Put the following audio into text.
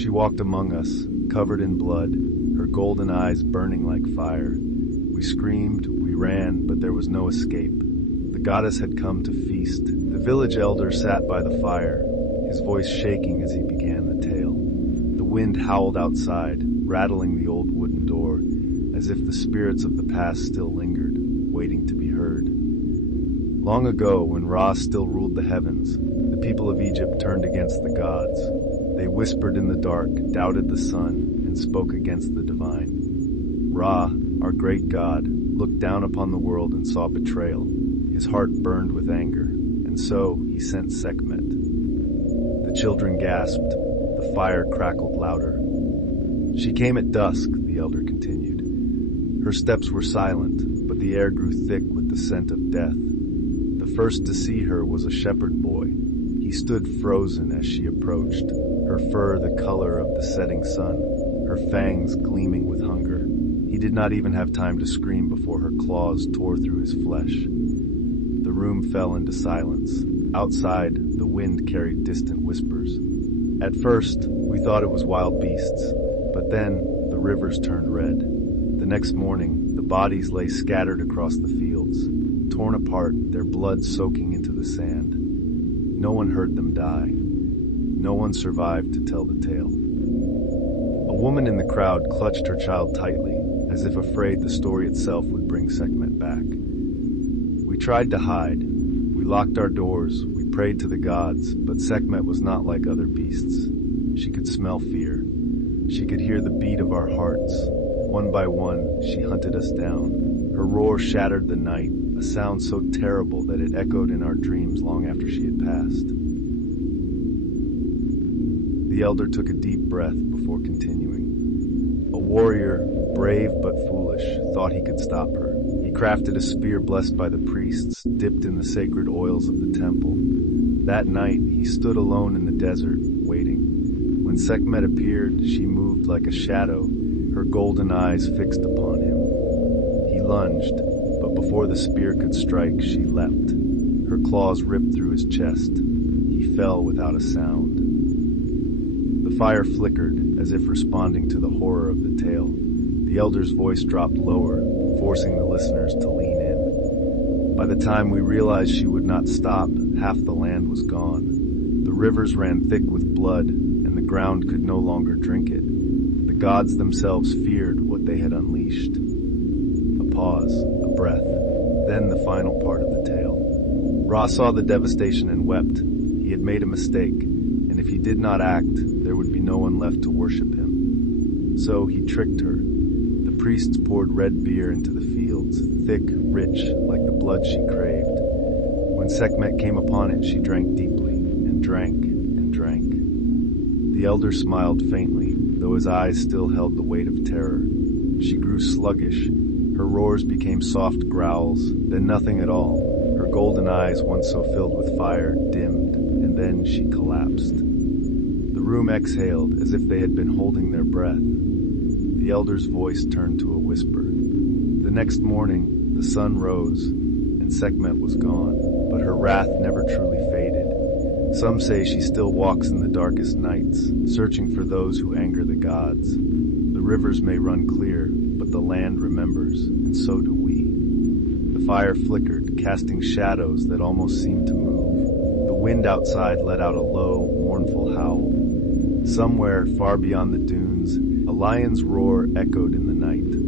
She walked among us, covered in blood, her golden eyes burning like fire. We screamed, we ran, but there was no escape. The goddess had come to feast. The village elder sat by the fire, his voice shaking as he began the tale. The wind howled outside, rattling the old wooden door, as if the spirits of the past still lingered, waiting to be heard. Long ago, when Ra still ruled the heavens, the people of Egypt turned against the gods. They whispered in the dark, doubted the sun, and spoke against the divine. Ra, our great god, looked down upon the world and saw betrayal. His heart burned with anger, and so he sent Sekhmet. The children gasped. The fire crackled louder. She came at dusk, the elder continued. Her steps were silent, but the air grew thick with the scent of death. The first to see her was a shepherd boy. He stood frozen as she approached, her fur the color of the setting sun, her fangs gleaming with hunger. He did not even have time to scream before her claws tore through his flesh. The room fell into silence. Outside, the wind carried distant whispers. At first, we thought it was wild beasts, but then the rivers turned red. The next morning, the bodies lay scattered across the fields, torn apart, their blood soaking into the sand. No one heard them die. No one survived to tell the tale. A woman in the crowd clutched her child tightly, as if afraid the story itself would bring Sekhmet back. We tried to hide. We locked our doors. We prayed to the gods, but Sekhmet was not like other beasts. She could smell fear. She could hear the beat of our hearts. One by one, she hunted us down. Her roar shattered the night, a sound so terrible that it echoed in our dreams long after she had passed. The elder took a deep breath before continuing. A warrior, brave but foolish, thought he could stop her. He crafted a spear blessed by the priests, dipped in the sacred oils of the temple. That night, he stood alone in the desert, waiting. When Sekhmet appeared, she moved like a shadow, her golden eyes fixed upon him. He lunged, but before the spear could strike, she leapt. Her claws ripped through his chest. He fell without a sound. The fire flickered, as if responding to the horror of the tale. The elder's voice dropped lower, forcing the listeners to lean in. By the time we realized she would not stop, half the land was gone. The rivers ran thick with blood, and the ground could no longer drink it. The gods themselves feared what they had unleashed. A pause, a breath, then the final part of the tale. Ra saw the devastation and wept. He had made a mistake, and if he did not act, there would be no one left to worship him. So he tricked her. The priests poured red beer into the fields, thick, rich, like the blood she craved. When Sekhmet came upon it, she drank deeply, and drank, and drank. The elder smiled faintly, though his eyes still held the weight of terror. She grew sluggish. Her roars became soft growls, then nothing at all. Her golden eyes, once so filled with fire, dimmed, and then she collapsed. The room exhaled as if they had been holding their breath. The elder's voice turned to a whisper. The next morning, the sun rose, and Sekhmet was gone, but her wrath never truly faded. Some say she still walks in the darkest nights, searching for those who anger the gods. The rivers may run clear, but the land remembers, and so do we. The fire flickered, casting shadows that almost seemed to move. The wind outside let out a low, mournful howl. Somewhere, far beyond the dunes, a lion's roar echoed in the night.